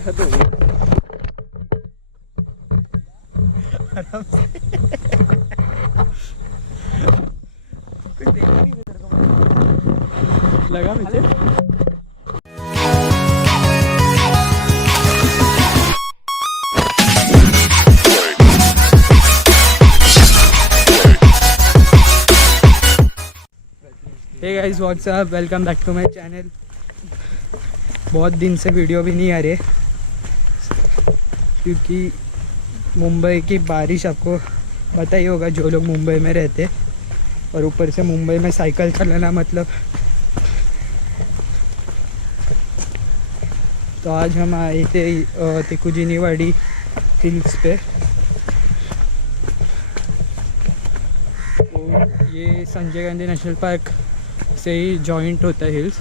यार हद हो गई। आराम से कुछ देखा नहीं तेरे को लगा मुझे। Hey guys what's up, welcome back to my channel. बहुत दिन से वीडियो भी नहीं आ रही क्योंकि मुंबई की बारिश आपको पता ही होगा जो लोग मुंबई में रहते, और ऊपर से मुंबई में साइकिल चलाना मतलब। तो आज हम आए थे तिकुजिनीवाड़ी हिल्स पे। तो ये संजय गांधी नेशनल पार्क से ही जॉइंट होता है हिल्स।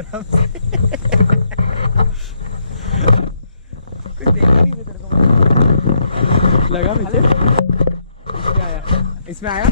आराम से कुछ देखा नहीं तेरे को लगा मुझे। इसमें आया, इसमें आया।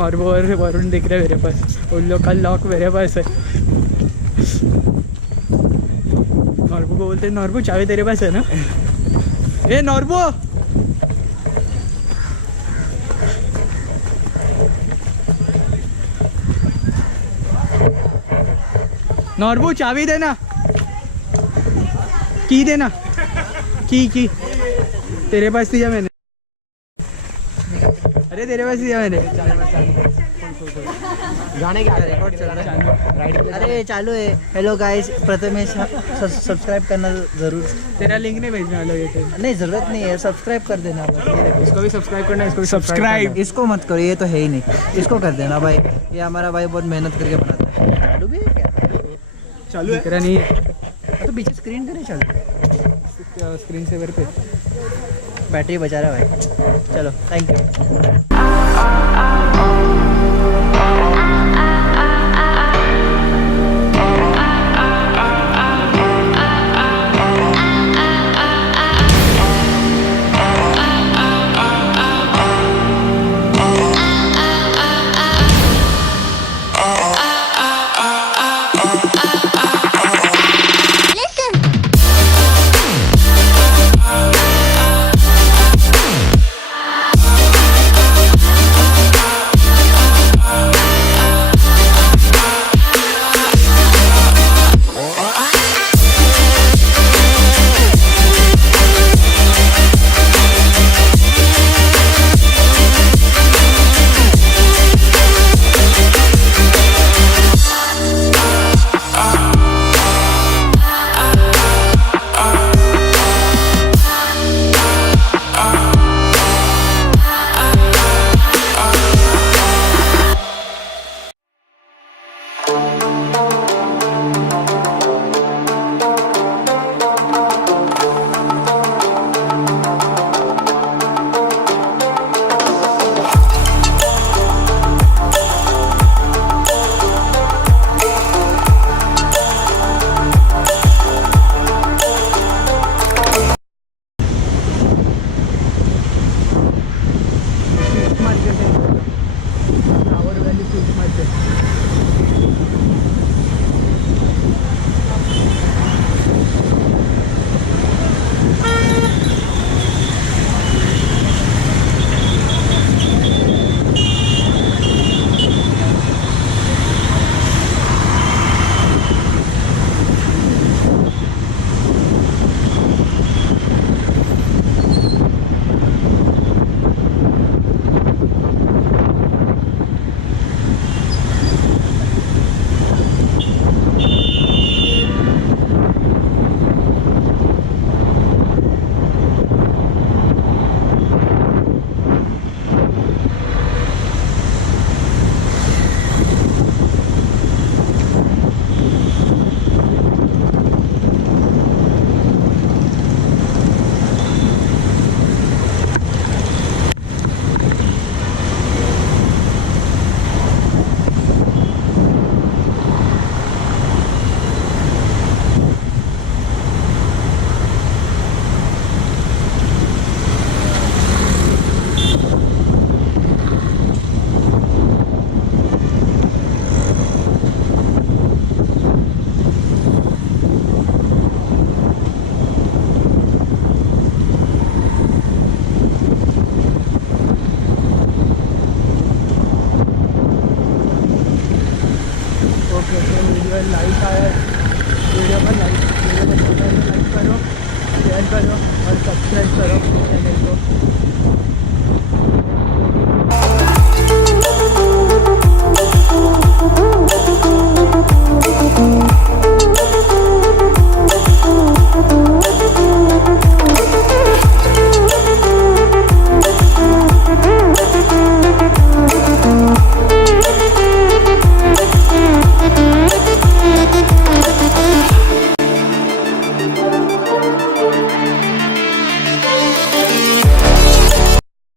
नॉर्बो और वरुण दिख रहे हैं मेरे पास, उन लोग का लॉक मेरे पास है। नॉर्बो को बोलते हैं नॉर्बो चाबी तेरे पास है ना? ए नॉर्बो, नॉर्बो चाबी देना, की देना, की तेरे पास दिया मैंने, अरे तेरे पास दिया मैंने। गाने का रिकॉर्ड चल रहा है। अरे चालू है। हेलो गाइस, प्रथमेश सब्सक्राइब करना जरूर। तेरा लिंक नहीं भेजने वाला ये तो। नहीं जरूरत नहीं है, सब्सक्राइब कर देना बस। इसको भी सब्सक्राइब करना, इसको भी सब्सक्राइब, इसको मत करो, ये तो है ही नहीं। इसको कर देना भाई, ये हमारा भाई बहुत मेहनत करके बनाता है। चालू भी है क्या? चालू है, तेरा नहीं है तो पीछे स्क्रीन करे चालू, स्क्रीन सेवर पे बैटरी बचा रहा है भाई। चलो थैंक यू।